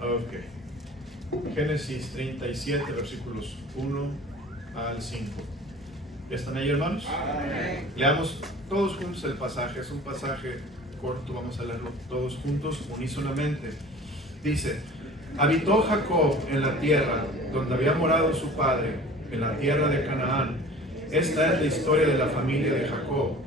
Ok. Génesis 37, versículos 1 al 5. ¿Ya están ahí, hermanos? Amén. Leamos todos juntos el pasaje. Es un pasaje corto, vamos a leerlo todos juntos, unísonamente. Dice: habitó Jacob en la tierra donde había morado su padre, en la tierra de Canaán. Esta es la historia de la familia de Jacob.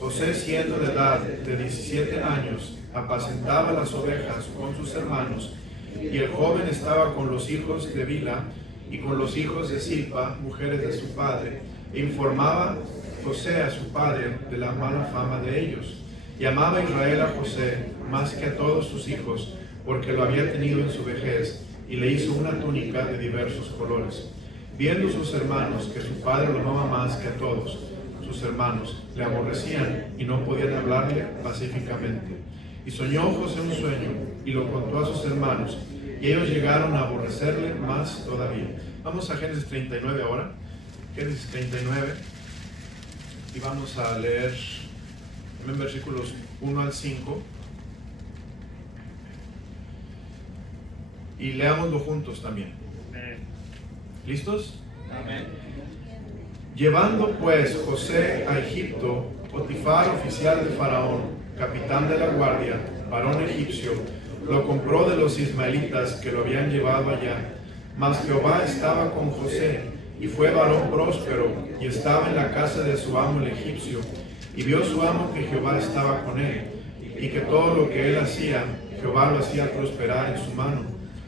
José, siendo de edad de 17 años, apacentaba las ovejas con sus hermanos, y el joven estaba con los hijos de Bilha y con los hijos de Silpa, mujeres de su padre, e informaba José a su padre de la mala fama de ellos. Y amaba Israel a José más que a todos sus hijos, porque lo había tenido en su vejez, y le hizo una túnica de diversos colores. Viendo sus hermanos que su padre lo amaba más que a todos sus hermanos, le aborrecían y no podían hablarle pacíficamente. Y soñó José un sueño y lo contó a sus hermanos, y ellos llegaron a aborrecerle más todavía. Vamos a Génesis 39 ahora. Génesis 39, y vamos a leer en versículos 1 al 5. Y leámoslo juntos también. ¿Listos? Amén. Llevando pues José a Egipto, Potifar, oficial de Faraón, capitán de la guardia, varón egipcio, lo compró de los ismaelitas que lo habían llevado allá. Mas Jehová estaba con José, y fue varón próspero, y estaba en la casa de su amo el egipcio. Y vio su amo que Jehová estaba con él, y que todo lo que él hacía, Jehová lo hacía prosperar en su mano.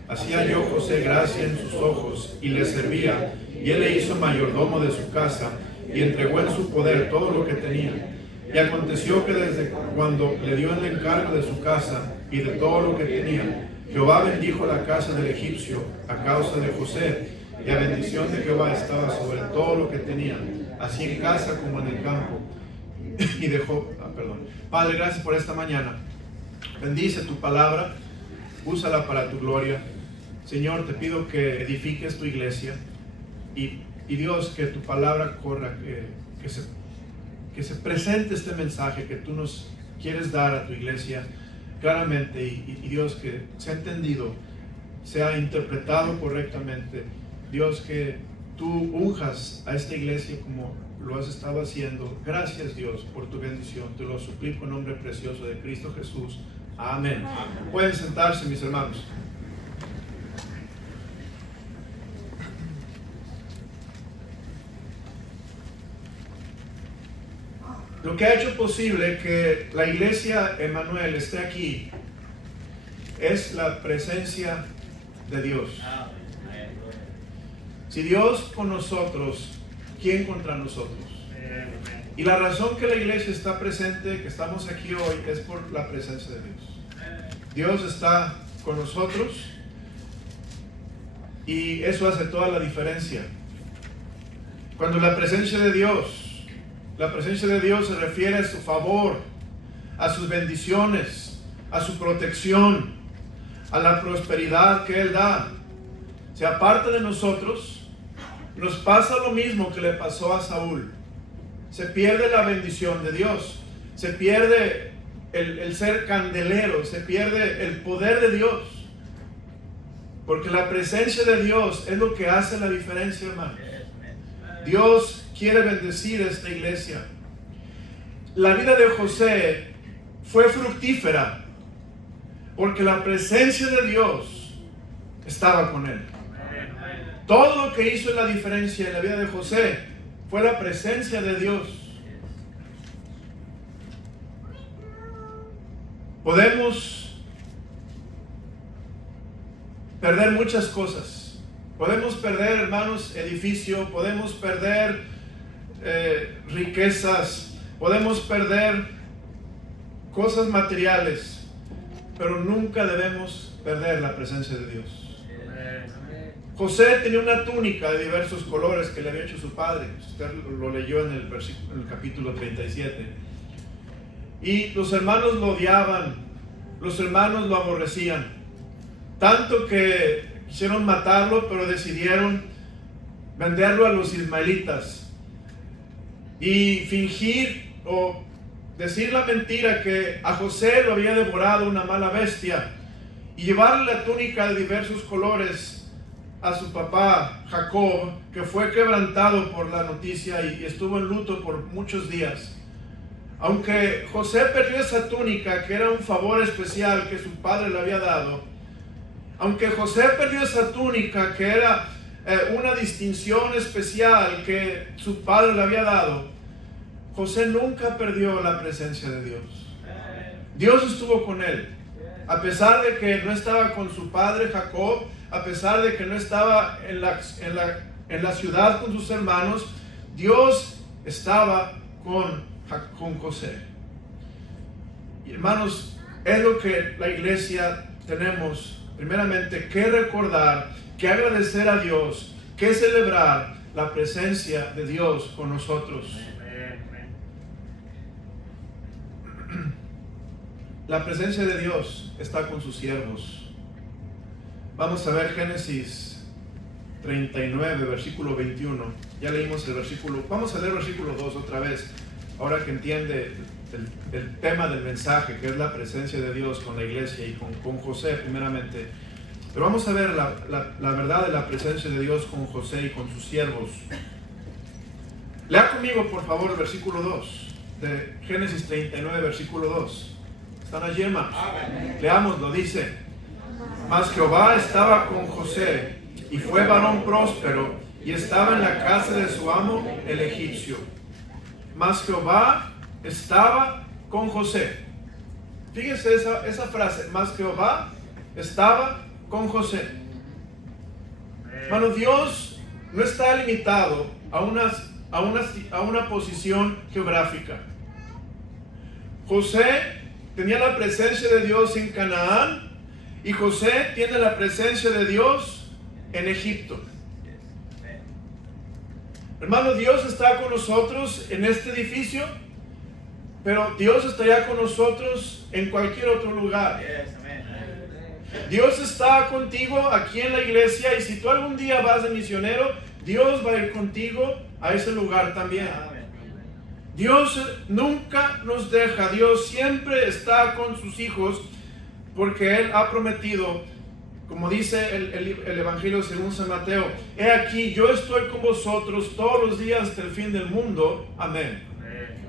Así halló José gracia en sus ojos, y le servía, y él le hizo mayordomo de su casa, y entregó en su poder todo lo que tenía. Y aconteció que desde cuando le dio el encargo de su casa y de todo lo que tenía, Jehová bendijo la casa del egipcio a causa de José, y la bendición de Jehová estaba sobre todo lo que tenía, así en casa como en el campo. Y dejó, Padre, gracias por esta mañana. Bendice tu palabra, úsala para tu gloria. Señor, te pido que edifiques tu iglesia, y Dios, que tu palabra corra, que se presente este mensaje que tú nos quieres dar a tu iglesia claramente, y Dios, que sea entendido, sea interpretado correctamente. Dios, que tú unjas a esta iglesia como lo has estado haciendo. Gracias, Dios, por tu bendición. Te lo suplico en nombre precioso de Cristo Jesús. Amén. Pueden sentarse, mis hermanos. Lo que ha hecho posible que la iglesia Emmanuel esté aquí es la presencia de Dios. Si Dios con nosotros, ¿quién contra nosotros? Y la razón que la iglesia está presente, que estamos aquí hoy, es por la presencia de Dios. Dios está con nosotros, y eso hace toda la diferencia. Cuando la presencia de Dios se refiere a su favor, a sus bendiciones, a su protección, a la prosperidad que Él da. Se aparta de nosotros, nos pasa lo mismo que le pasó a Saúl. Se pierde la bendición de Dios, se pierde el ser candelero, se pierde el poder de Dios. Porque la presencia de Dios es lo que hace la diferencia, hermanos. Dios quiere bendecir esta iglesia. La vida de José fue fructífera porque la presencia de Dios estaba con él. Todo lo que hizo la diferencia en la vida de José fue la presencia de Dios. Podemos perder muchas cosas. Podemos perder, hermanos, edificio, podemos perder riquezas, podemos perder cosas materiales, pero nunca debemos perder la presencia de Dios. José tenía una túnica de diversos colores que le había hecho su padre. Usted lo leyó en el capítulo 37. Y los hermanos lo odiaban, los hermanos lo aborrecían, tanto que quisieron matarlo, pero decidieron venderlo a los ismaelitas y fingir decir la mentira que a José lo había devorado una mala bestia, y llevarle la túnica de diversos colores a su papá Jacob, que fue quebrantado por la noticia y estuvo en luto por muchos días. Aunque José perdió esa túnica, que era un favor especial que su padre le había dado, aunque José perdió esa túnica, que era una distinción especial que su padre le había dado, José nunca perdió la presencia de Dios. Dios estuvo con él. A pesar de que no estaba con su padre Jacob, a pesar de que no estaba en la ciudad con sus hermanos, Dios estaba con José. Y hermanos, es lo que la iglesia tenemos primeramente que recordar, que agradecer a Dios, que celebrar la presencia de Dios con nosotros. La presencia de Dios está con sus siervos. Vamos a ver Génesis 39, versículo 21. Ya leímos el versículo. Vamos a leer el versículo 2 otra vez. Ahora que entiende el tema del mensaje, que es la presencia de Dios con la iglesia y con José primeramente. Pero vamos a ver la verdad de la presencia de Dios con José y con sus siervos. Lea conmigo, por favor, el versículo 2 de Génesis 39, versículo 2. ¿Están allí, hermanos? Leámoslo, dice: Mas Jehová estaba con José, y fue varón próspero, y estaba en la casa de su amo el egipcio. Mas Jehová estaba con José. Fíjense esa frase: mas Jehová estaba con José. Hermano, Dios no está limitado a una posición geográfica. José tenía la presencia de Dios en Canaán, y José tiene la presencia de Dios en Egipto. Hermano, Dios está con nosotros en este edificio, pero Dios estaría con nosotros en cualquier otro lugar. Dios está contigo aquí en la iglesia, y si tú algún día vas de misionero, Dios va a ir contigo a ese lugar también. Dios nunca nos deja. Dios siempre está con sus hijos, porque Él ha prometido, como dice el Evangelio según San Mateo: he aquí, yo estoy con vosotros todos los días hasta el fin del mundo. Amén.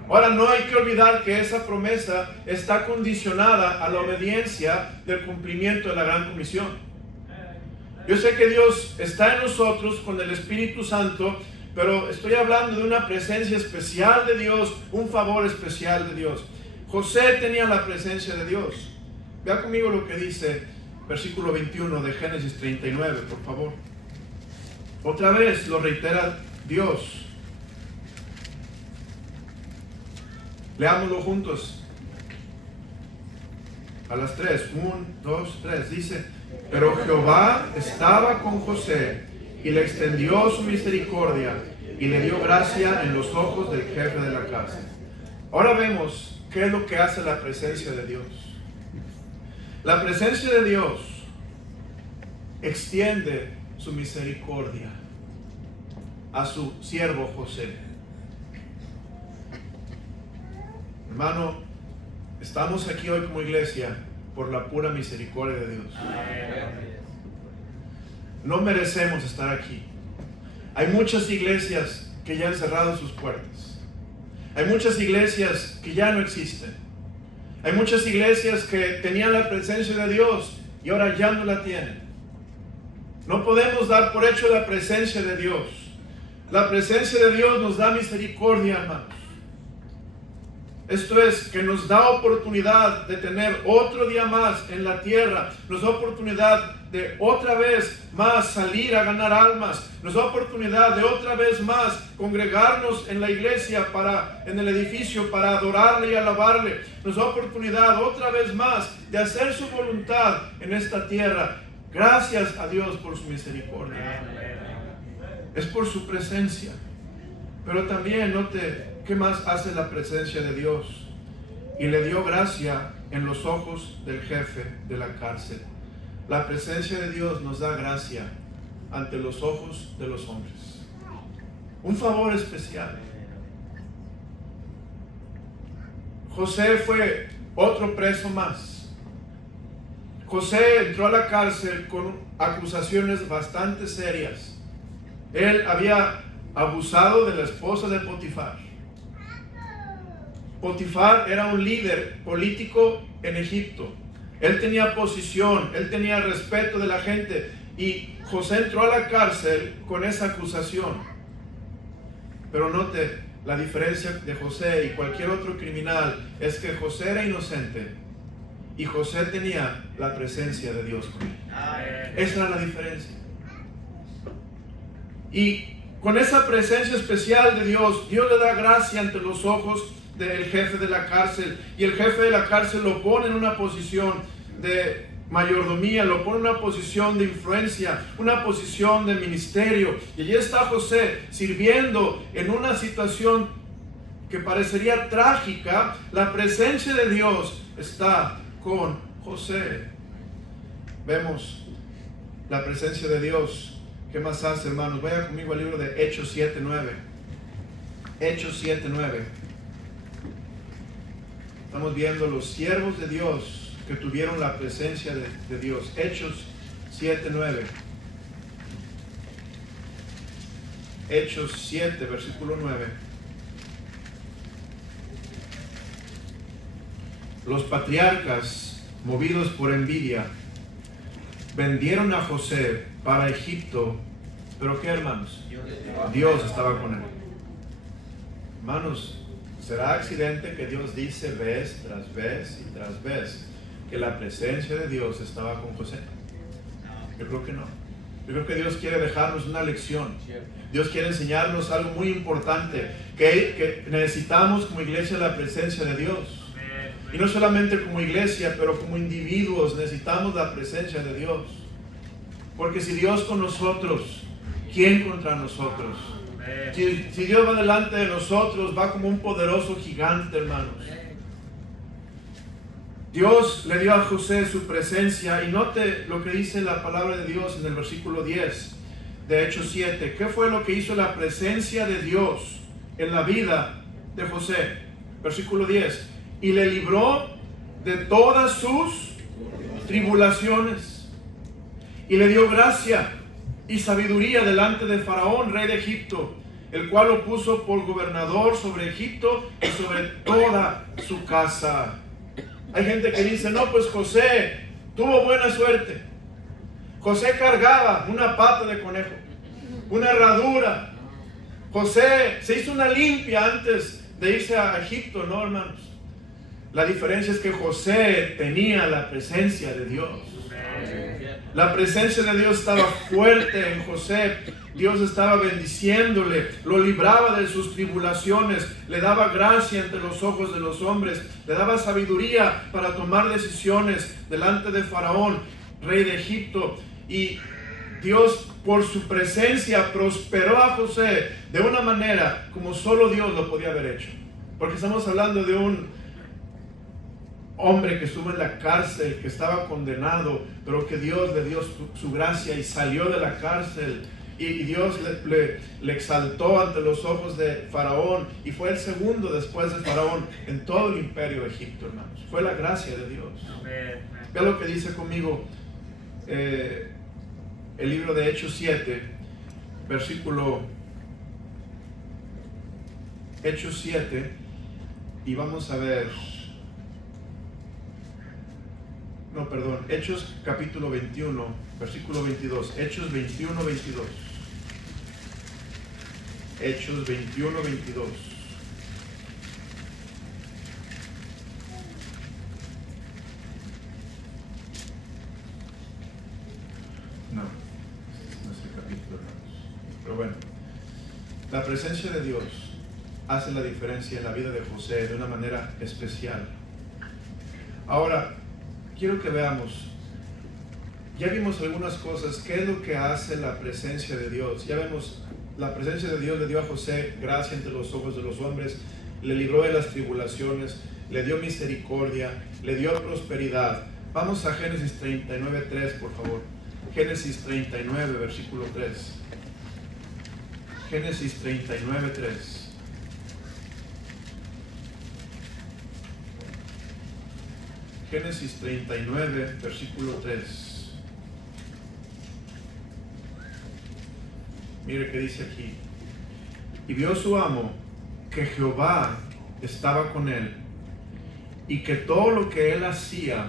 Ahora, no hay que olvidar que esa promesa está condicionada a la obediencia del cumplimiento de la Gran Comisión. Yo sé que Dios está en nosotros con el Espíritu Santo, pero estoy hablando de una presencia especial de Dios, un favor especial de Dios. José tenía la presencia de Dios. Vea conmigo lo que dice versículo 21 de Génesis 39, por favor. Otra vez lo reitera Dios. Leámoslo juntos. A las 3. 1, 2, 3. Dice: pero Jehová estaba con José, y le extendió su misericordia, y le dio gracia en los ojos del jefe de la cárcel. Ahora vemos qué es lo que hace la presencia de Dios. La presencia de Dios extiende su misericordia a su siervo José. Hermano, estamos aquí hoy como iglesia por la pura misericordia de Dios. No merecemos estar aquí. Hay muchas iglesias que ya han cerrado sus puertas. Hay muchas iglesias que ya no existen. Hay muchas iglesias que tenían la presencia de Dios y ahora ya no la tienen. No podemos dar por hecho la presencia de Dios. La presencia de Dios nos da misericordia, hermanos. Esto es, que nos da oportunidad de tener otro día más en la tierra. Nos da oportunidad de otra vez más salir a ganar almas. Nos da oportunidad de otra vez más congregarnos en la iglesia, en el edificio, para adorarle y alabarle. Nos da oportunidad otra vez más de hacer su voluntad en esta tierra. Gracias a Dios por su misericordia. Es por su presencia. Pero también note qué más hace la presencia de Dios. Y le dio gracia en los ojos del jefe de la cárcel. La presencia de Dios nos da gracia ante los ojos de los hombres. Un favor especial. José fue otro preso más. José entró a la cárcel con acusaciones bastante serias. Él había abusado de la esposa de Potifar. Potifar era un líder político en Egipto. Él tenía posición, él tenía respeto de la gente. Y José entró a la cárcel con esa acusación. Pero note, la diferencia de José y cualquier otro criminal es que José era inocente y José tenía la presencia de Dios con él. Esa era la diferencia. Y con esa presencia especial de Dios, Dios le da gracia ante los ojos del jefe de la cárcel, y el jefe de la cárcel lo pone en una posición de mayordomía, lo pone en una posición de influencia, una posición de ministerio, y allí está José sirviendo en una situación que parecería trágica. La presencia de Dios está con José. Vemos la presencia de Dios. ¿Qué más hace, hermanos? Vaya conmigo al libro de Hechos 7:9. Hechos 7:9. Estamos viendo los siervos de Dios que tuvieron la presencia de Dios. Hechos 7:9. Hechos 7, versículo 9. Los patriarcas, movidos por envidia, vendieron a José para Egipto. ¿Pero qué, hermanos? Dios estaba con él. Hermanos, ¿será accidente que Dios dice vez tras vez y tras vez que la presencia de Dios estaba con José? Yo creo que no. Yo creo que Dios quiere dejarnos una lección. Dios quiere enseñarnos algo muy importante, que necesitamos como iglesia la presencia de Dios. Y no solamente como iglesia, pero como individuos necesitamos la presencia de Dios. Porque si Dios con nosotros, ¿quién contra nosotros? Si Dios va delante de nosotros, va como un poderoso gigante, hermanos. Dios le dio a José su presencia, y note lo que dice la palabra de Dios en el versículo 10 de Hechos 7. ¿Qué fue lo que hizo la presencia de Dios en la vida de José? Versículo 10. Y le libró de todas sus tribulaciones, y le dio gracia y sabiduría delante de Faraón, rey de Egipto, el cual lo puso por gobernador sobre Egipto y sobre toda su casa. Hay gente que dice, no, pues José tuvo buena suerte. José cargaba una pata de conejo, una herradura. José se hizo una limpia antes de irse a Egipto. No, hermanos. La diferencia es que José tenía la presencia de Dios. La presencia de Dios estaba fuerte en José. Dios estaba bendiciéndole, lo libraba de sus tribulaciones, le daba gracia ante los ojos de los hombres, le daba sabiduría para tomar decisiones delante de Faraón, rey de Egipto. Y Dios, por su presencia, prosperó a José de una manera como solo Dios lo podía haber hecho. Porque estamos hablando de un hombre que estuvo en la cárcel, que estaba condenado, pero que Dios le dio su gracia y salió de la cárcel. Y Dios le exaltó ante los ojos de Faraón, y fue el segundo después de Faraón en todo el imperio de Egipto, hermanos. Fue la gracia de Dios. Vea lo que dice conmigo el libro de Hechos 7, versículo Hechos 7, y vamos a ver, Hechos capítulo 21, versículo 22, Hechos 21, 22. Hechos 21, 22. No es el capítulo, hermanos. Pero bueno, la presencia de Dios hace la diferencia en la vida de José de una manera especial. Ahora, quiero que veamos, ya vimos algunas cosas. ¿Qué es lo que hace la presencia de Dios? Ya vemos, la presencia de Dios le dio a José gracia ante los ojos de los hombres, le libró de las tribulaciones, le dio misericordia, le dio prosperidad. Vamos a Génesis 39, 3, por favor. Génesis 39, versículo 3. Génesis 39, 3. Génesis 39, versículo 3. Mire qué dice aquí. Y vio su amo que Jehová estaba con él, y que todo lo que él hacía,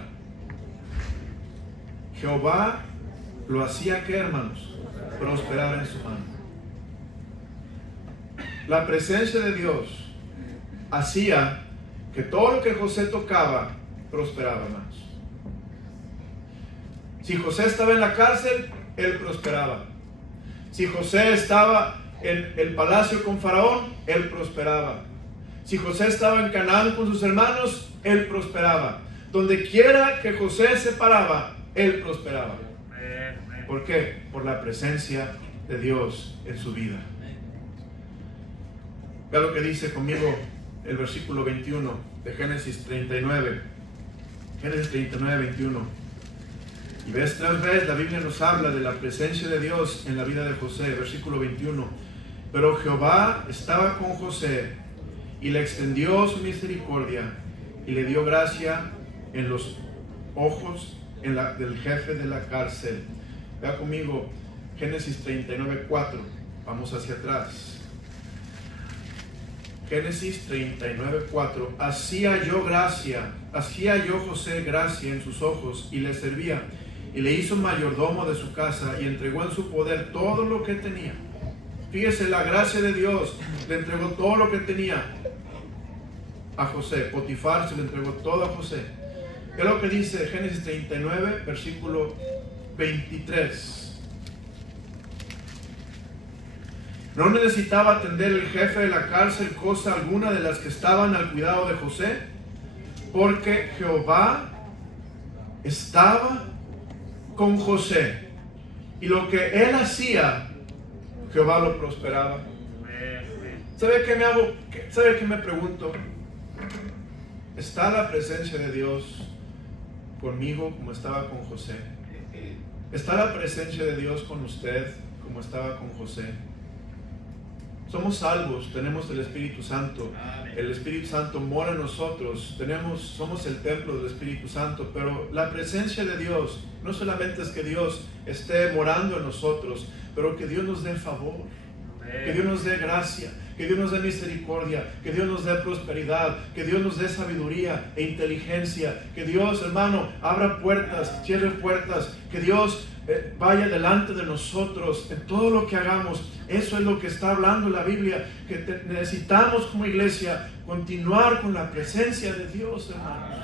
Jehová lo hacía, ¿qué, hermanos? Prosperar en su mano. La presencia de Dios hacía que todo lo que José tocaba prosperaba, hermanos. Si José estaba en la cárcel, él prosperaba. Si José estaba en el palacio con Faraón, él prosperaba. Si José estaba en Canaán con sus hermanos, él prosperaba. Donde quiera que José se paraba, él prosperaba. ¿Por qué? Por la presencia de Dios en su vida. Vea lo que dice conmigo el versículo 21 de Génesis 39. Génesis 39, 21. Y vez tras vez la Biblia nos habla de la presencia de Dios en la vida de José. Versículo 21. Pero Jehová estaba con José y le extendió su misericordia y le dio gracia en los ojos del jefe de la cárcel. Vea conmigo Génesis 39, 4. Vamos hacia atrás. Génesis 39, 4. Hacía yo José gracia en sus ojos y le servía, y le hizo mayordomo de su casa y entregó en su poder todo lo que tenía. Fíjese, la gracia de Dios le entregó todo lo que tenía a José. Potifar se le entregó todo a José. Es lo que dice Génesis 39, versículo 23. No necesitaba atender el jefe de la cárcel cosa alguna de las que estaban al cuidado de José, porque Jehová estaba con José, y lo que él hacía, Jehová lo prosperaba. ¿Sabe qué me hago? ¿Sabe qué me pregunto? ¿Está la presencia de Dios conmigo como estaba con José? ¿Está la presencia de Dios con usted como estaba con José? Somos salvos, tenemos el Espíritu Santo. El Espíritu Santo mora en nosotros. Somos el templo del Espíritu Santo. Pero la presencia de Dios no solamente es que Dios esté morando en nosotros, pero que Dios nos dé favor, que Dios nos dé gracia, que Dios nos dé misericordia, que Dios nos dé prosperidad, que Dios nos dé sabiduría e inteligencia, que Dios, hermano, abra puertas, cierre puertas, que Dios vaya delante de nosotros en todo lo que hagamos. Eso es lo que está hablando la Biblia, que necesitamos como iglesia continuar con la presencia de Dios, hermanos.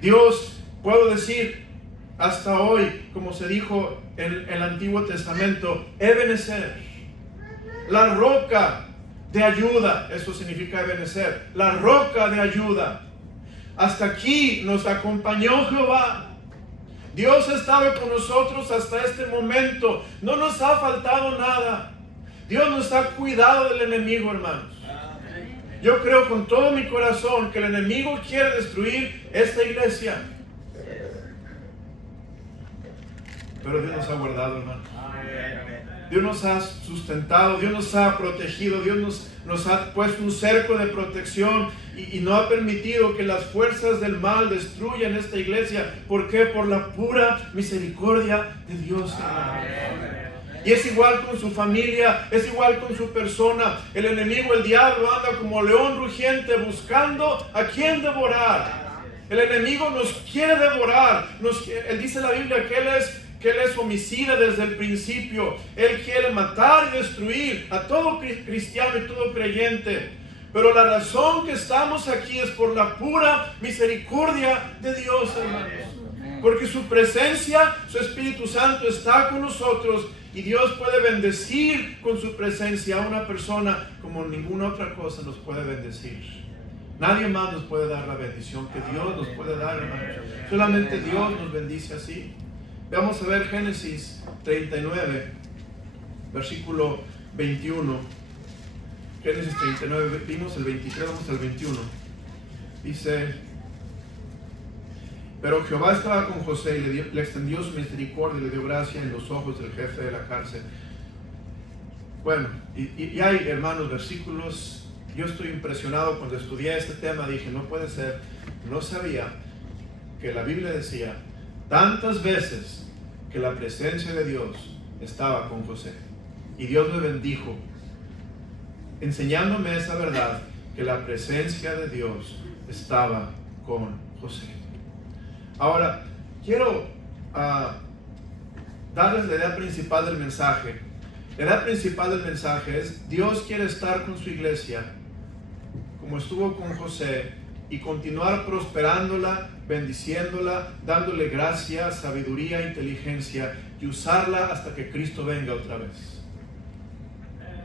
Dios, puedo decir, hasta hoy, como se dijo en el Antiguo Testamento, Ebenezer, la roca de ayuda. Eso significa Ebenezer, la roca de ayuda. Hasta aquí nos acompañó Jehová. Dios ha estado con nosotros hasta este momento. No nos ha faltado nada. Dios nos ha cuidado del enemigo, hermanos. Yo creo con todo mi corazón que el enemigo quiere destruir esta iglesia. Pero Dios nos ha guardado, hermanos. Dios nos ha sustentado, Dios nos ha protegido, Dios nos ha puesto un cerco de protección y no ha permitido que las fuerzas del mal destruyan esta iglesia. ¿Por qué? Por la pura misericordia de Dios, hermanos. Y es igual con su familia, es igual con su persona. El enemigo, el diablo, anda como león rugiente buscando a quien devorar. El enemigo nos quiere devorar. Él dice en la Biblia que Él es homicida desde el principio. Él quiere matar y destruir a todo cristiano y todo creyente. Pero la razón que estamos aquí es por la pura misericordia de Dios, hermanos. Porque su presencia, su Espíritu Santo está con nosotros. Y Dios puede bendecir con su presencia a una persona como ninguna otra cosa nos puede bendecir. Nadie más nos puede dar la bendición que Dios nos puede dar, hermanos. Solamente Dios nos bendice así. Vamos a ver Génesis 39, versículo 21. Génesis 39, vimos el 23, vamos al 21. Dice: pero Jehová estaba con José y le extendió su misericordia y le dio gracia en los ojos del jefe de la cárcel. Bueno, y hay, hermanos, versículos. Yo estoy impresionado cuando estudié este tema. Dije, no puede ser, no sabía que la Biblia decía tantas veces que la presencia de Dios estaba con José. Y Dios me bendijo enseñándome esa verdad, que la presencia de Dios estaba con José. Ahora, quiero darles la idea principal del mensaje. La idea principal del mensaje es: Dios quiere estar con su iglesia como estuvo con José y continuar prosperándola, bendiciéndola, dándole gracia, sabiduría, inteligencia, y usarla hasta que Cristo venga otra vez.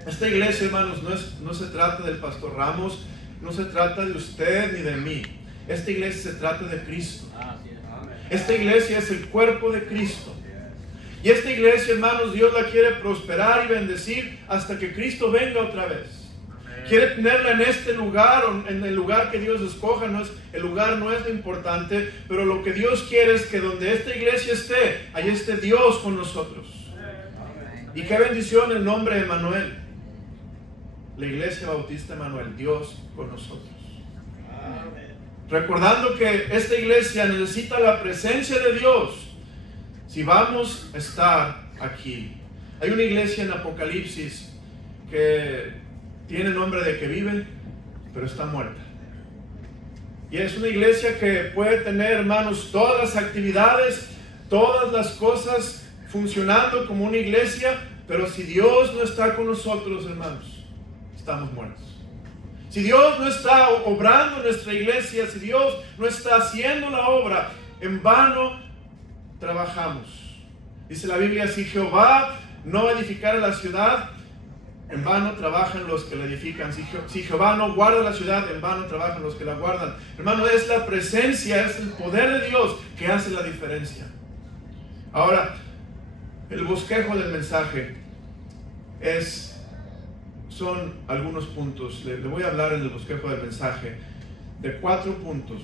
Esta iglesia, hermanos, no se trata del pastor Ramos, no se trata de usted ni de mí. Esta iglesia se trata de Cristo. Esta iglesia es el cuerpo de Cristo. Y esta iglesia, hermanos, Dios la quiere prosperar y bendecir hasta que Cristo venga otra vez. Quiere tenerla en este lugar, en el lugar que Dios escoja. El lugar no es lo importante, pero lo que Dios quiere es que donde esta iglesia esté, ahí esté Dios con nosotros. Y qué bendición el nombre de Emanuel. La Iglesia Bautista Emanuel, Dios con nosotros. Recordando que esta iglesia necesita la presencia de Dios si vamos a estar aquí. Hay una iglesia en Apocalipsis que tiene nombre de que vive, pero está muerta. Y es una iglesia que puede tener, hermanos, todas las actividades, todas las cosas funcionando como una iglesia, pero si Dios no está con nosotros, hermanos, estamos muertos. Si Dios no está obrando en nuestra iglesia, si Dios no está haciendo la obra, en vano trabajamos. Dice la Biblia: si Jehová no edificara la ciudad, en vano trabajan los que la edifican. Si Jehová no guarda la ciudad, en vano trabajan los que la guardan. Hermano, es la presencia, es el poder de Dios que hace la diferencia. Ahora, el bosquejo del mensaje son algunos puntos. Le voy a hablar en el bosquejo del mensaje de 4 puntos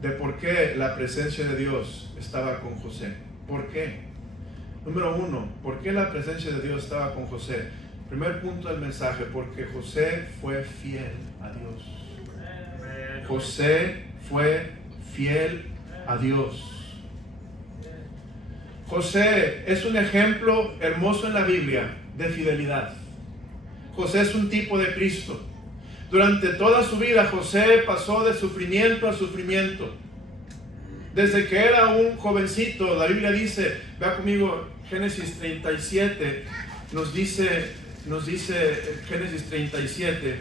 de por qué la presencia de Dios estaba con José. ¿Por qué? Número 1, ¿por qué la presencia de Dios estaba con José? Primer punto del mensaje: porque José fue fiel a Dios. José fue fiel a Dios. José es un ejemplo hermoso en la Biblia de fidelidad. José es un tipo de Cristo. Durante toda su vida José pasó de sufrimiento a sufrimiento. Desde que era un jovencito, la Biblia dice, vea conmigo Génesis 37, nos dice Génesis 37,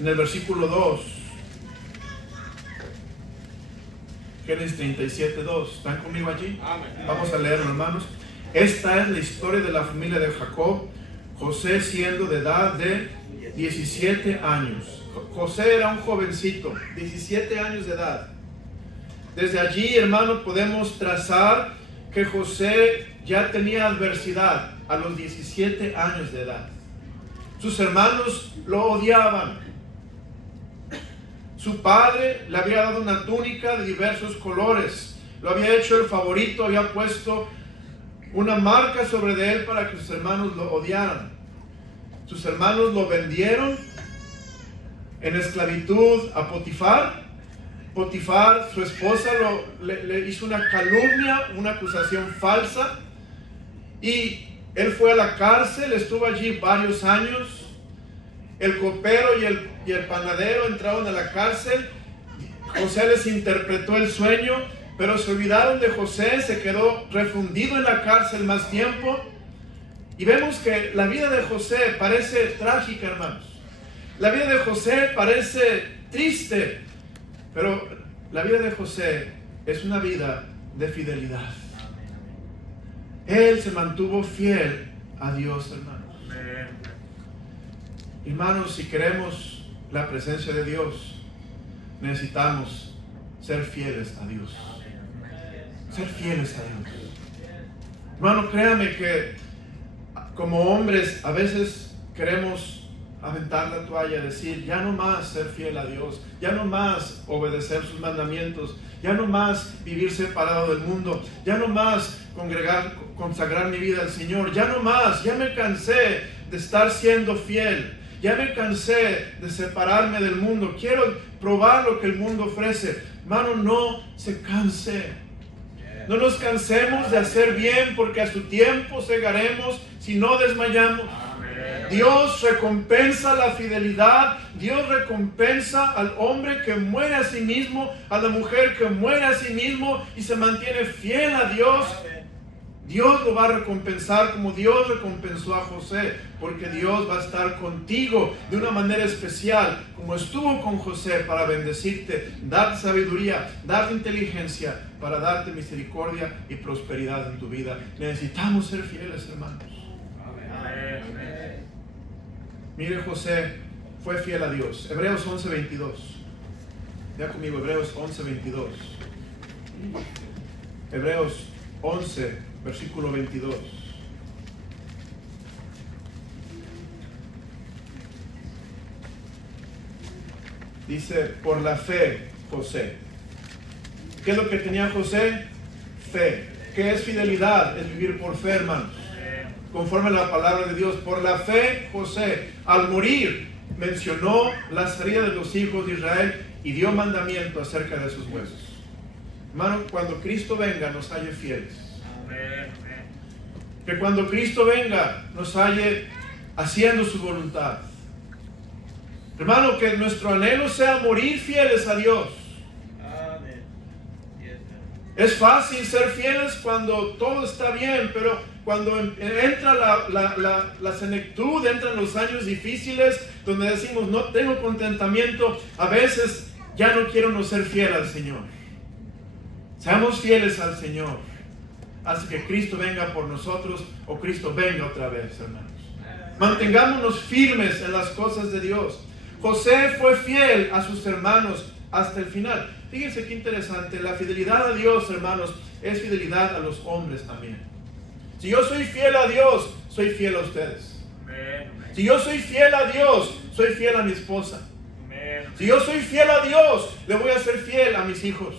en el versículo 2. Génesis 37, 2. ¿Están conmigo allí? Amén. Vamos a leerlo, hermanos. Esta es la historia de la familia de Jacob. José siendo de edad de 17 años. José era un jovencito, 17 años de edad. Desde allí, hermano, podemos trazar que José ya tenía adversidad a los 17 años de edad. Sus hermanos lo odiaban. Su padre le había dado una túnica de diversos colores. Lo había hecho el favorito, había puesto una marca sobre de él para que sus hermanos lo odiaran. Sus hermanos lo vendieron en esclavitud a Potifar. Potifar, su esposa, le hizo una calumnia, una acusación falsa, y él fue a la cárcel, estuvo allí varios años. El copero y el panadero entraron a la cárcel. José les interpretó el sueño, pero se olvidaron de José, se quedó refundido en la cárcel más tiempo. Y vemos que la vida de José parece trágica, hermanos. La vida de José parece triste, pero la vida de José es una vida de fidelidad. Él se mantuvo fiel a Dios, hermanos. Hermanos, si queremos la presencia de Dios, necesitamos ser fieles a Dios. Ser fieles a Dios. Hermano, créame que como hombres a veces queremos aventar la toalla, decir, ya no más ser fiel a Dios, ya no más obedecer sus mandamientos, ya no más vivir separado del mundo, ya no más consagrar mi vida al Señor, ya no más, ya me cansé de estar siendo fiel. Ya me cansé de separarme del mundo. Quiero probar lo que el mundo ofrece. Hermano, no se canse. No nos cansemos de hacer bien, porque a su tiempo segaremos si no desmayamos. Dios recompensa la fidelidad. Dios recompensa al hombre que muere a sí mismo, a la mujer que muere a sí mismo y se mantiene fiel a Dios. Dios lo va a recompensar como Dios recompensó a José, porque Dios va a estar contigo de una manera especial, como estuvo con José, para bendecirte, darte sabiduría, darte inteligencia, para darte misericordia y prosperidad en tu vida. Necesitamos ser fieles, hermanos. Mire, José fue fiel a Dios. Hebreos 11:22. Vea conmigo, Hebreos 11:22. Hebreos 11, versículo 22. Dice, por la fe, José. ¿Qué es lo que tenía José? Fe. ¿Qué es fidelidad? Es vivir por fe, hermanos. Conforme a la palabra de Dios. Por la fe, José, al morir, mencionó la salida de los hijos de Israel y dio mandamiento acerca de sus huesos. Hermano, cuando Cristo venga, nos halle fieles. Que cuando Cristo venga, nos halle haciendo su voluntad. Hermano, que nuestro anhelo sea morir fieles a Dios. Es fácil ser fieles cuando todo está bien, pero cuando entra la senectud, entran los años difíciles, donde decimos, no tengo contentamiento, a veces ya no quiero no ser fiel al Señor. Seamos fieles al Señor, hasta que Cristo venga por nosotros, o Cristo venga otra vez, hermanos. Mantengámonos firmes en las cosas de Dios. José fue fiel a sus hermanos hasta el final. Fíjense qué interesante, la fidelidad a Dios, hermanos, es fidelidad a los hombres también. Si yo soy fiel a Dios, soy fiel a ustedes. Si yo soy fiel a Dios, soy fiel a mi esposa. Si yo soy fiel a Dios, le voy a ser fiel a mis hijos.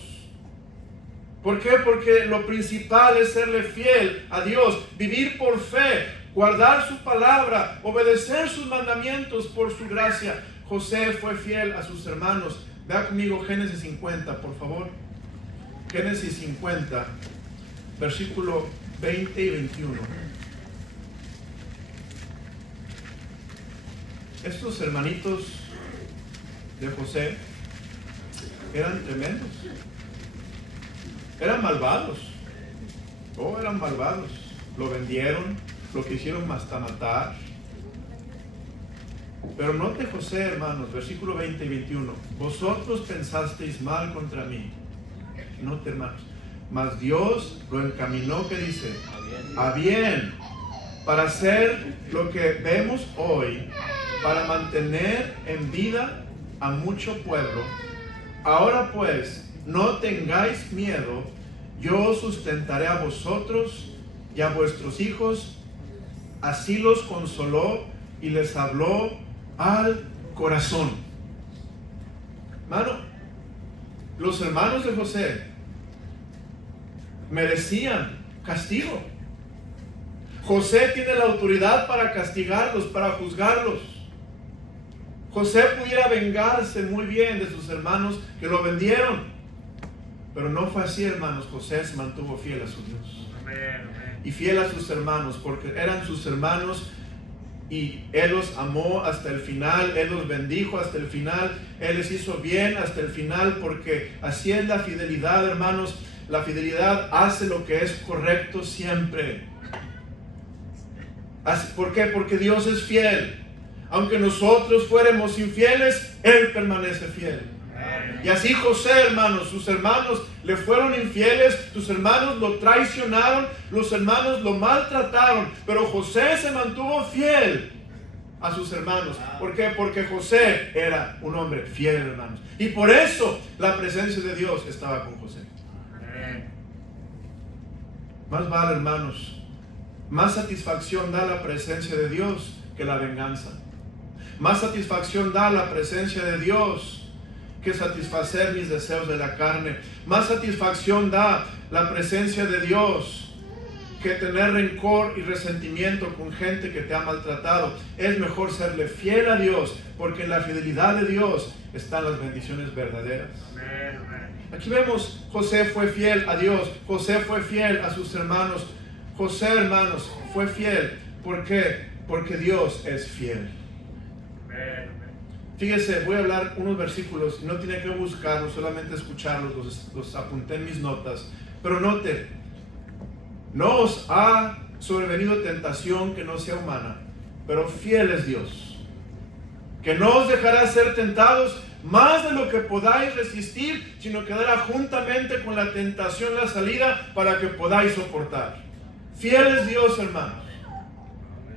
¿Por qué? Porque lo principal es serle fiel a Dios, vivir por fe, guardar su palabra, obedecer sus mandamientos por su gracia. José fue fiel a sus hermanos. Vea conmigo Génesis 50, por favor. Génesis 50, versículo 20 y 21. Estos hermanitos de José eran tremendos. Eran malvados. Oh, eran malvados. Lo vendieron, lo quisieron hasta matar. Pero note José, hermanos, versículo 20 y 21. Vosotros pensasteis mal contra mí. Note, hermanos. Mas Dios lo encaminó, ¿qué dice? A bien. Para hacer lo que vemos hoy, para mantener en vida a mucho pueblo. Ahora pues, no tengáis miedo, yo os sustentaré a vosotros y a vuestros hijos. Así los consoló y les habló al corazón. Hermano, los hermanos de José merecían castigo. José tiene la autoridad para castigarlos, para juzgarlos. José pudiera vengarse muy bien de sus hermanos que lo vendieron, pero no fue así, hermanos. José se mantuvo fiel a su Dios y fiel a sus hermanos, porque eran sus hermanos y Él los amó hasta el final. Él los bendijo hasta el final. Él les hizo bien hasta el final, porque así es la fidelidad, hermanos. La fidelidad hace lo que es correcto siempre. ¿Por qué? Porque Dios es fiel. Aunque nosotros fuéramos infieles, Él permanece fiel. Y así José, hermanos, sus hermanos le fueron infieles, sus hermanos lo traicionaron, los hermanos lo maltrataron, pero José se mantuvo fiel a sus hermanos. ¿Por qué? Porque José era un hombre fiel, hermanos. Y por eso la presencia de Dios estaba con José. Más vale, hermanos, más satisfacción da la presencia de Dios que la venganza. Más satisfacción da la presencia de Dios que satisfacer mis deseos de la carne. Más satisfacción da la presencia de Dios que tener rencor y resentimiento con gente que te ha maltratado. Es mejor serle fiel a Dios, porque en la fidelidad de Dios están las bendiciones verdaderas. Aquí vemos, José fue fiel a Dios, José fue fiel a sus hermanos. José, hermanos, fue fiel. ¿Por qué? Porque Dios es fiel. Fíjese, voy a hablar unos versículos, no tiene que buscarlos, solamente escucharlos, los apunté en mis notas. Pero note, no os ha sobrevenido tentación que no sea humana, pero fiel es Dios, que no os dejará ser tentados más de lo que podáis resistir, sino que dará juntamente con la tentación la salida para que podáis soportar. Fiel es Dios, hermanos.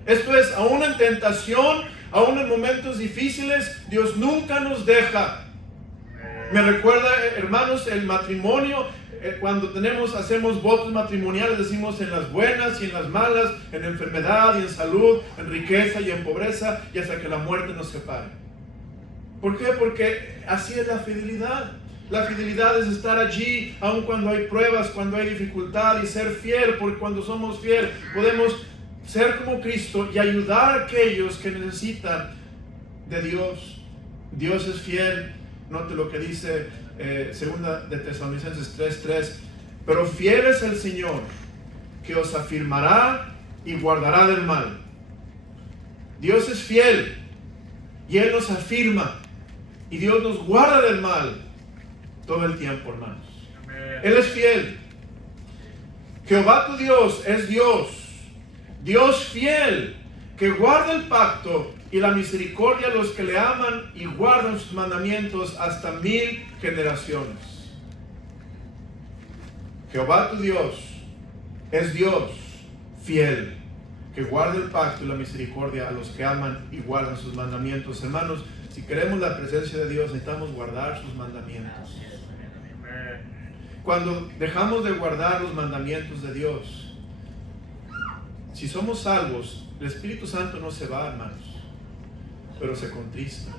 Esto es, aún en tentación, aún en momentos difíciles, Dios nunca nos deja. Me recuerda, hermanos, el matrimonio. Cuando hacemos votos matrimoniales, decimos en las buenas y en las malas, en enfermedad y en salud, en riqueza y en pobreza, y hasta que la muerte nos separe. ¿Por qué? Porque así es la fidelidad. La fidelidad es estar allí, aun cuando hay pruebas, cuando hay dificultad, y ser fiel, porque cuando somos fieles podemos ser como Cristo y ayudar a aquellos que necesitan de Dios. Dios es fiel. Note lo que dice segunda de Tesalonicenses 3:3. Pero fiel es el Señor, que os afirmará y guardará del mal. Dios es fiel y Él nos afirma y Dios nos guarda del mal todo el tiempo, hermanos. Él es fiel. Jehová tu Dios es Dios, Dios fiel, que guarda el pacto y la misericordia a los que le aman y guardan sus mandamientos hasta 1000 generaciones. Jehová tu Dios es Dios fiel, que guarda el pacto y la misericordia a los que aman y guardan sus mandamientos. Hermanos, si queremos la presencia de Dios, necesitamos guardar sus mandamientos. Cuando dejamos de guardar los mandamientos de Dios, si somos salvos, el Espíritu Santo no se va, hermanos, pero se contrista.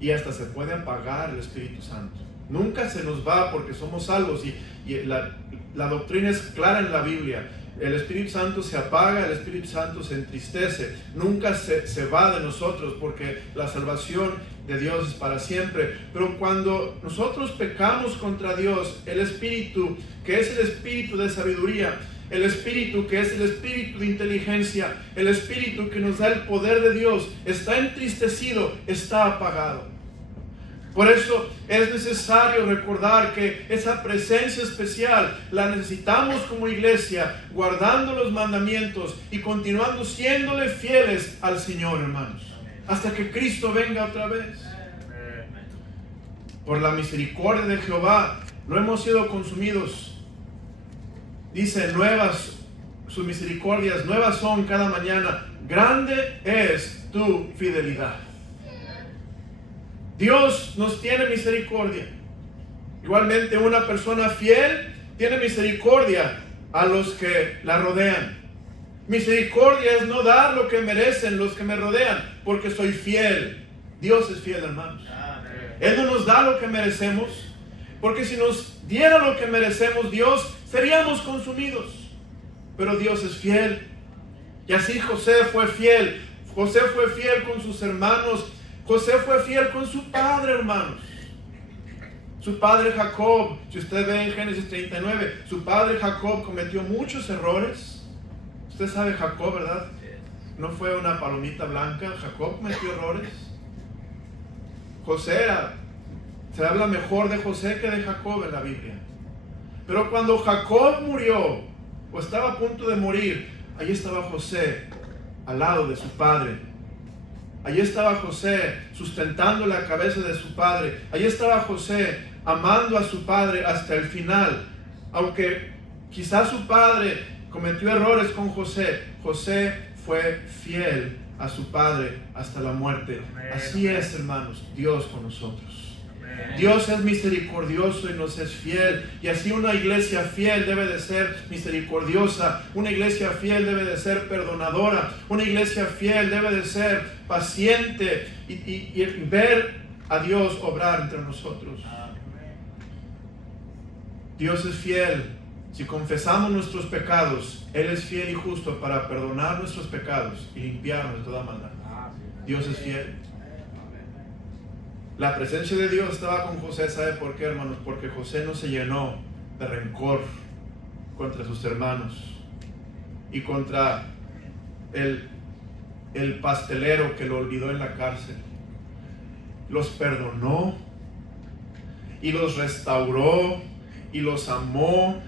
Y hasta se puede apagar el Espíritu Santo. Nunca se nos va porque somos salvos. Y la doctrina es clara en la Biblia. El Espíritu Santo se apaga, el Espíritu Santo se entristece. Nunca se va de nosotros, porque la salvación de Dios es para siempre. Pero cuando nosotros pecamos contra Dios, el Espíritu, que es el Espíritu de sabiduría, el Espíritu que es el Espíritu de inteligencia, el Espíritu que nos da el poder de Dios, está entristecido, está apagado. Por eso es necesario recordar que esa presencia especial la necesitamos como iglesia, guardando los mandamientos y continuando siéndole fieles al Señor, hermanos, hasta que Cristo venga otra vez. Por la misericordia de Jehová no hemos sido consumidos. Dice, nuevas sus misericordias, nuevas son cada mañana. Grande es tu fidelidad. Dios nos tiene misericordia. Igualmente, una persona fiel tiene misericordia a los que la rodean. Misericordia es no dar lo que merecen los que me rodean, porque soy fiel. Dios es fiel, hermanos. Él no nos da lo que merecemos, porque si nos diera lo que merecemos, Dios, seríamos consumidos. Pero Dios es fiel. Y así José fue fiel. José fue fiel con sus hermanos. José fue fiel con su padre, hermanos. Su padre Jacob, si usted ve en Génesis 39, su padre Jacob cometió muchos errores. Usted sabe Jacob, ¿verdad? No fue una palomita blanca. Jacob cometió errores. Se habla mejor de José que de Jacob en la Biblia. Pero cuando Jacob murió, o estaba a punto de morir, allí estaba José al lado de su padre. Allí estaba José sustentando la cabeza de su padre. Allí estaba José amando a su padre hasta el final. Aunque quizás su padre cometió errores con José, José fue fiel a su padre hasta la muerte. Así es, hermanos, Dios con nosotros. Dios es misericordioso y nos es fiel. Y así una iglesia fiel debe de ser misericordiosa. Una iglesia fiel debe de ser perdonadora. Una iglesia fiel debe de ser paciente y ver a Dios obrar entre nosotros. Dios es fiel Si confesamos nuestros pecados, Él es fiel y justo para perdonar nuestros pecados y limpiarnos de toda maldad. Dios es fiel. La presencia de Dios estaba con José. ¿Sabe por qué, hermanos? Porque José no se llenó de rencor contra sus hermanos y contra el pastelero que lo olvidó en la cárcel. Los perdonó y los restauró y los amó.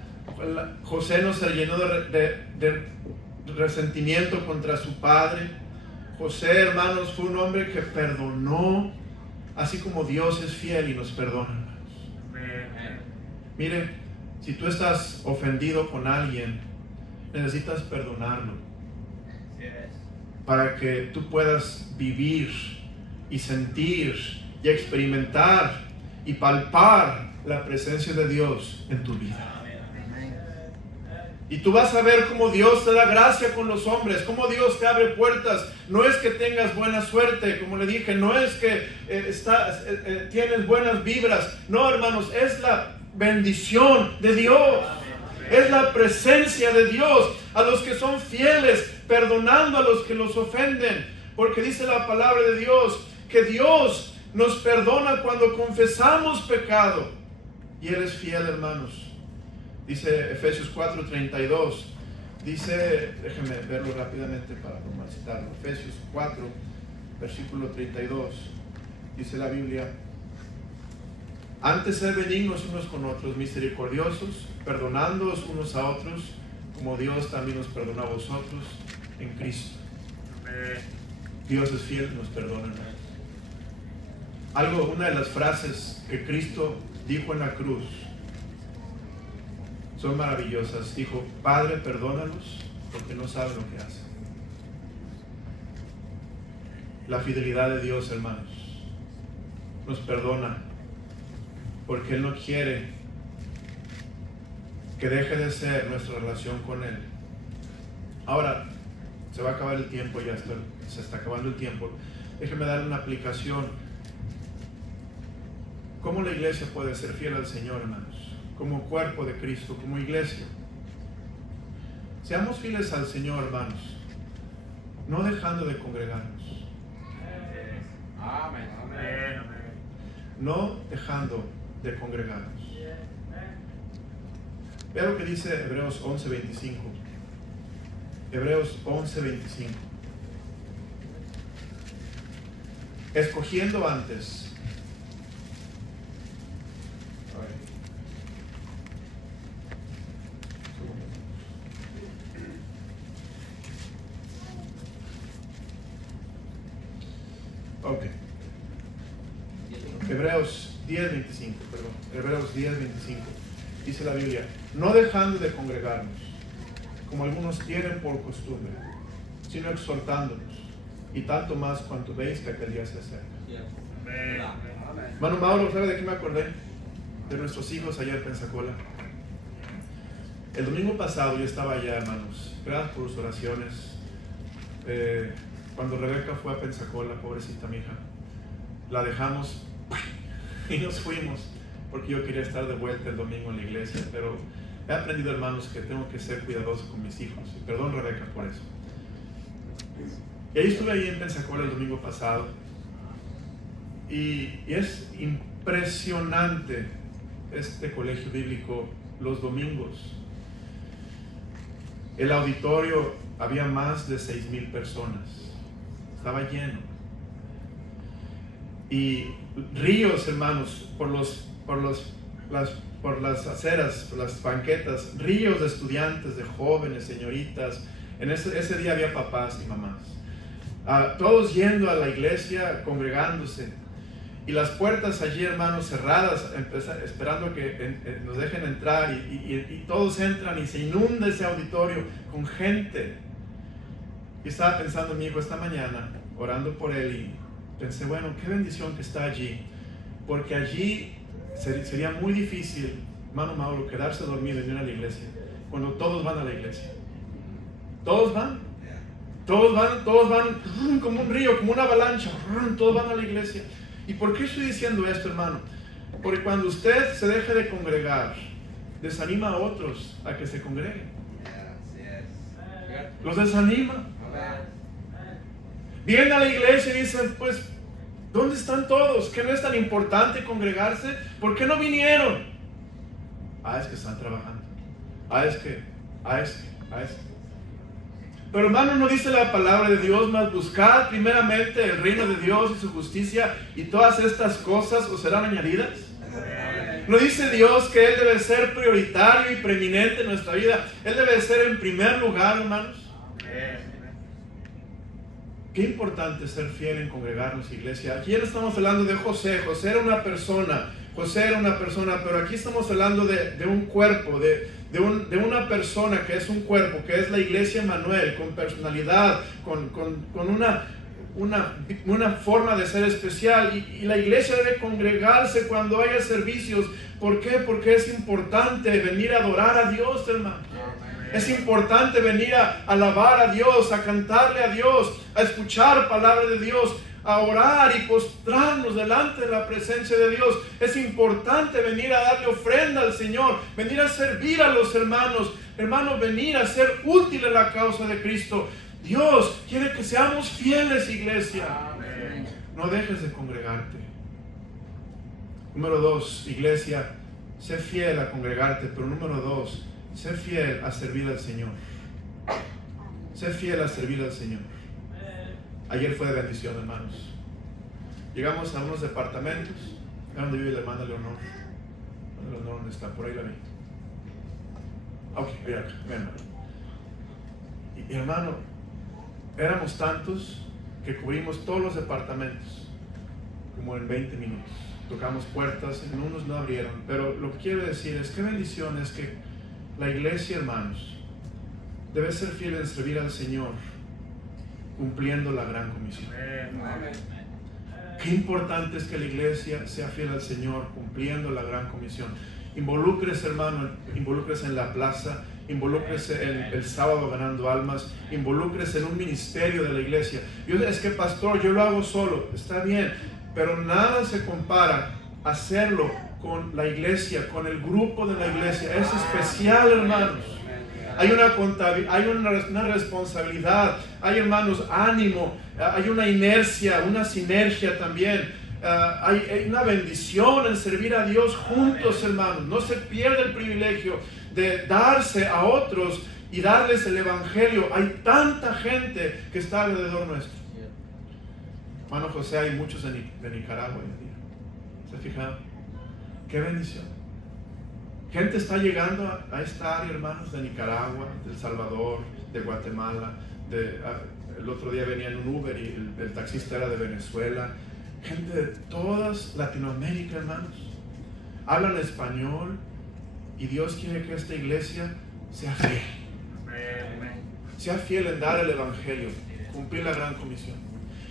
José no se llenó de resentimiento contra su padre. José, hermanos, fue un hombre que perdonó, así como Dios es fiel y nos perdona, hermanos. Mire, si tú estás ofendido con alguien, necesitas perdonarlo para que tú puedas vivir y sentir y experimentar y palpar la presencia de Dios en tu vida. Y tú vas a ver cómo Dios te da gracia con los hombres, cómo Dios te abre puertas. No es que tengas buena suerte, como le dije, no es que tienes buenas vibras. No, hermanos, es la bendición de Dios. Es la presencia de Dios a los que son fieles, perdonando a los que los ofenden. Porque dice la palabra de Dios que Dios nos perdona cuando confesamos pecado. Y Él es fiel, hermanos. Dice Efesios 4:32. Dice, déjenme verlo rápidamente para no mal citarlo. Efesios 4, versículo 32. Dice la Biblia: antes sed benignos unos con otros, misericordiosos, perdonándoos unos a otros, como Dios también nos perdonó a vosotros en Cristo. Dios es fiel, nos perdona. Una de las frases que Cristo dijo en la cruz son maravillosas. Dijo: Padre, perdónalos porque no saben lo que hacen. La fidelidad de Dios, hermanos, nos perdona porque Él no quiere que deje de ser nuestra relación con Él. Ahora, se va a acabar el tiempo, se está acabando el tiempo. Déjeme darle una aplicación. ¿Cómo la iglesia puede ser fiel al Señor, hermanos? Como cuerpo de Cristo, como iglesia. Seamos fieles al Señor, hermanos, no dejando de congregarnos. Amén. No dejando de congregarnos. Vea lo que dice Hebreos 11:25. Hebreos 11:25. Escogiendo antes. Ok. Hebreos 10:25, perdón. Hebreos 10:25. Dice la Biblia: no dejando de congregarnos, como algunos tienen por costumbre, sino exhortándonos, y tanto más cuanto veis que aquel día se acerca. Hermano Mauro, ¿sabe de qué me acordé? De nuestros hijos allá en Pensacola. El domingo pasado yo estaba allá, hermanos. Gracias por sus oraciones. Cuando Rebeca fue a Pensacola, pobrecita mi hija, la dejamos y nos fuimos porque yo quería estar de vuelta el domingo en la iglesia, pero he aprendido, hermanos, que tengo que ser cuidadoso con mis hijos. Y perdón, Rebeca, por eso. Y ahí estuve ahí en Pensacola el domingo pasado y es impresionante este colegio bíblico los domingos. El auditorio, había más de 6,000 personas. Estaba lleno. Y ríos, hermanos, por las aceras, por las banquetas, ríos de estudiantes, de jóvenes, señoritas. En ese día había papás y mamás. Todos yendo a la iglesia, congregándose. Y las puertas allí, hermanos, cerradas, esperando que nos dejen entrar. Y todos entran y se inunda ese auditorio con gente. Y estaba pensando en mi hijo esta mañana, orando por él, y pensé, bueno, qué bendición que está allí. Porque allí sería muy difícil, hermano Mauro, quedarse dormido y ir a la iglesia, cuando todos van a la iglesia. Todos van como un río, como una avalancha, todos van a la iglesia. ¿Y por qué estoy diciendo esto, hermano? Porque cuando usted se deje de congregar, desanima a otros a que se congreguen. Los desanima. Vienen a la iglesia y dicen, pues, ¿dónde están todos? ¿Que no es tan importante congregarse? ¿Por qué no vinieron? Es que están trabajando. Es que. Pero hermano, ¿no dice la palabra de Dios? Mas buscad primeramente el reino de Dios y su justicia, y todas estas cosas os serán añadidas. ¿No dice Dios que Él debe ser prioritario y preeminente en nuestra vida? Él debe ser en primer lugar, hermanos. Qué importante ser fiel en congregarnos, iglesia. Aquí no estamos hablando de José. José era una persona, pero aquí estamos hablando de un cuerpo, de una persona que es un cuerpo, que es la iglesia Emmanuel, con personalidad, con una forma de ser especial. Y la iglesia debe congregarse cuando haya servicios. ¿Por qué? Porque es importante venir a adorar a Dios, hermano. Es importante venir a alabar a Dios, a cantarle a Dios, a escuchar palabra de Dios, a orar y postrarnos delante de la presencia de Dios. Es importante venir a darle ofrenda al Señor, venir a servir a los hermanos, venir a ser útil a la causa de Cristo. Dios quiere que seamos fieles, iglesia. Amén. No dejes de congregarte. Número 2, iglesia, sé fiel a congregarte, pero número 2, sé fiel a servir al Señor. Sé fiel a servir al Señor. Ayer fue de bendición, hermanos. Llegamos a unos departamentos. ¿Dónde vive la hermana Leonor? ¿Dónde está? Por ahí la vi. Ok, ven acá, ven. Y hermano, éramos tantos que cubrimos todos los departamentos como en 20 minutos. Tocamos puertas, en unos no abrieron. Pero lo que quiero decir es que bendición es que la iglesia, hermanos, debe ser fiel en servir al Señor, cumpliendo la gran comisión. Qué importante es que la iglesia sea fiel al Señor, cumpliendo la gran comisión. Involúcrese, hermano, involúcrese en la plaza, involúcrese el sábado ganando almas, involúcrese en un ministerio de la iglesia. Es que pastor, yo lo hago solo, está bien, pero nada se compara a hacerlo con la iglesia, con el grupo de la iglesia. Es especial, hermanos. Hay una responsabilidad, hay, hermanos, ánimo, hay una inercia, una sinergia también. Hay una bendición en servir a Dios juntos, hermanos. No se pierde el privilegio de darse a otros y darles el evangelio. Hay tanta gente que está alrededor nuestro. Hermano José, hay muchos de Nicaragua hoy en día. ¿Se fijan? Qué bendición. Gente está llegando a esta área, hermanos, de Nicaragua, de El Salvador, de Guatemala. El otro día venía en un Uber y el taxista era de Venezuela. Gente de todas Latinoamérica, hermanos. Hablan español y Dios quiere que esta iglesia sea fiel. Sea fiel en dar el evangelio, cumplir la gran comisión.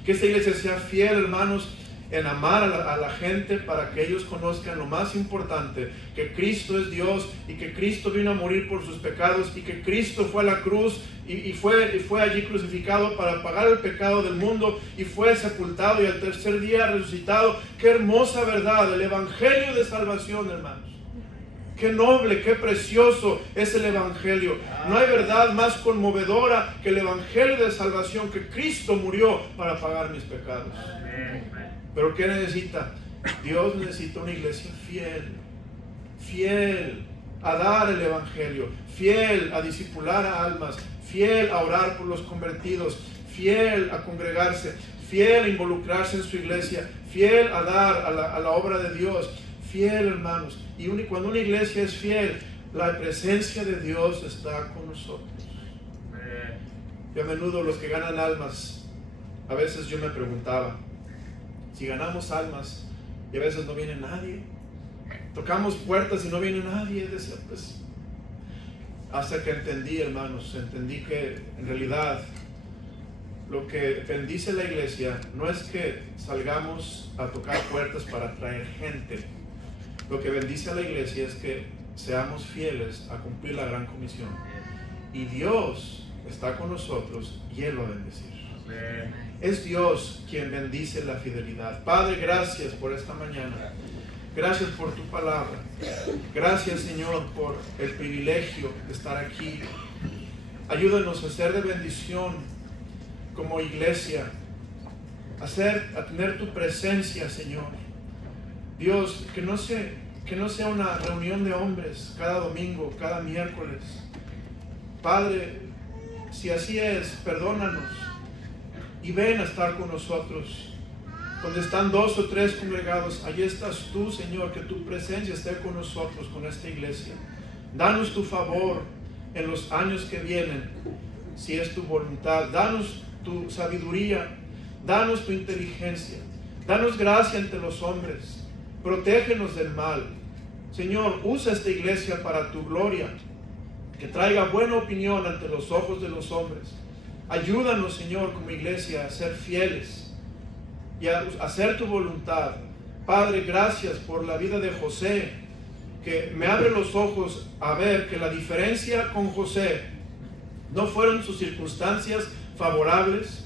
Que esta iglesia sea fiel, hermanos, en amar a la gente para que ellos conozcan lo más importante, que Cristo es Dios y que Cristo vino a morir por sus pecados y que Cristo fue a la cruz y fue allí crucificado para pagar el pecado del mundo y fue sepultado y al tercer día resucitado. Qué hermosa verdad, el evangelio de salvación, hermanos. Qué noble, qué precioso es el evangelio. No hay verdad más conmovedora que el evangelio de salvación, que Cristo murió para pagar mis pecados. Pero ¿qué necesita? Dios necesita una iglesia fiel a dar el evangelio, fiel a discipular a almas, fiel a orar por los convertidos, fiel a congregarse, fiel a involucrarse en su iglesia, fiel a dar a la obra de Dios, fiel, hermanos. Y cuando una iglesia es fiel, la presencia de Dios está con nosotros. Y a menudo los que ganan almas, a veces yo me preguntaba, si ganamos almas y a veces no viene nadie, tocamos puertas y no viene nadie, decía, pues, hasta que entendí, hermanos, entendí que en realidad lo que bendice la iglesia no es que salgamos a tocar puertas para atraer gente. Lo que bendice a la iglesia es que seamos fieles a cumplir la gran comisión. Y Dios está con nosotros y Él lo va a bendecir. Es Dios quien bendice la fidelidad. Padre, gracias por esta mañana. Gracias por tu palabra. Gracias, Señor, por el privilegio de estar aquí. Ayúdanos a ser de bendición como iglesia, a tener tu presencia, Señor. Dios, que no sea una reunión de hombres cada domingo, cada miércoles. Padre, si así es, perdónanos y ven a estar con nosotros. Donde están 2 o 3 congregados, allí estás tú, Señor, que tu presencia esté con nosotros, con esta iglesia. Danos tu favor en los años que vienen, si es tu voluntad. Danos tu sabiduría, danos tu inteligencia, danos gracia ante los hombres, protégenos del mal. Señor, usa esta iglesia para tu gloria, que traiga buena opinión ante los ojos de los hombres. Ayúdanos, Señor, como iglesia a ser fieles y a hacer tu voluntad. Padre, gracias por la vida de José, que me abre los ojos a ver que la diferencia con José no fueron sus circunstancias favorables,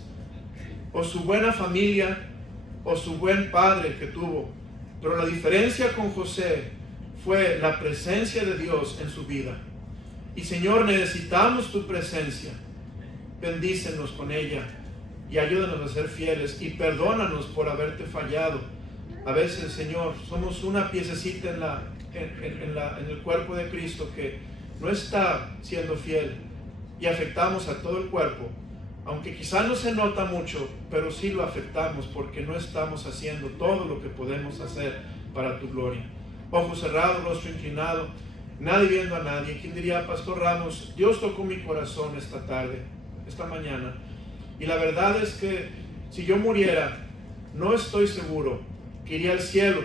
o su buena familia, o su buen padre que tuvo, pero la diferencia con José fue la presencia de Dios en su vida. Y Señor, necesitamos tu presencia. Bendícenos con ella y ayúdanos a ser fieles, y perdónanos por haberte fallado. A veces, Señor, somos una piececita en el cuerpo de Cristo que no está siendo fiel, y afectamos a todo el cuerpo, aunque quizá no se nota mucho, pero sí lo afectamos porque no estamos haciendo todo lo que podemos hacer para tu gloria. Ojos cerrados, rostro inclinado, nadie viendo a nadie. ¿Quién diría, Pastor Ramos, Dios tocó mi corazón esta tarde, esta mañana, y la verdad es que si yo muriera, no estoy seguro que iría al cielo?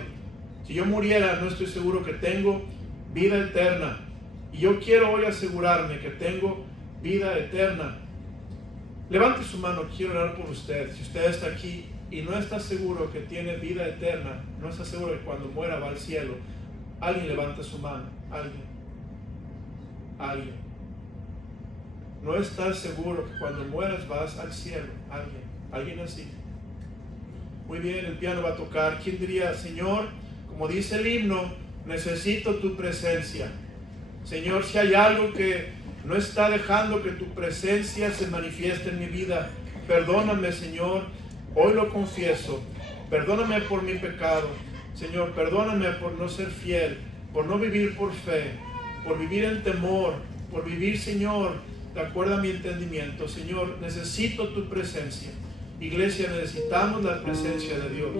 Si yo muriera, no estoy seguro que tengo vida eterna, y yo quiero hoy asegurarme que tengo vida eterna. Levante su mano, quiero orar por usted. Si usted está aquí y no está seguro que tiene vida eterna, no está seguro que cuando muera va al cielo, alguien levanta su mano. Alguien. No estás seguro que cuando mueras vas al cielo. Alguien así. Muy bien, el piano va a tocar. ¿Quién diría, Señor, como dice el himno, necesito tu presencia? Señor, si hay algo que no está dejando que tu presencia se manifieste en mi vida, perdóname, Señor, hoy lo confieso. Perdóname por mi pecado, Señor, perdóname por no ser fiel, por no vivir por fe, por vivir en temor, por vivir, Señor, de acuerdo a mi entendimiento. Señor, necesito tu presencia. Iglesia, necesitamos la presencia de Dios.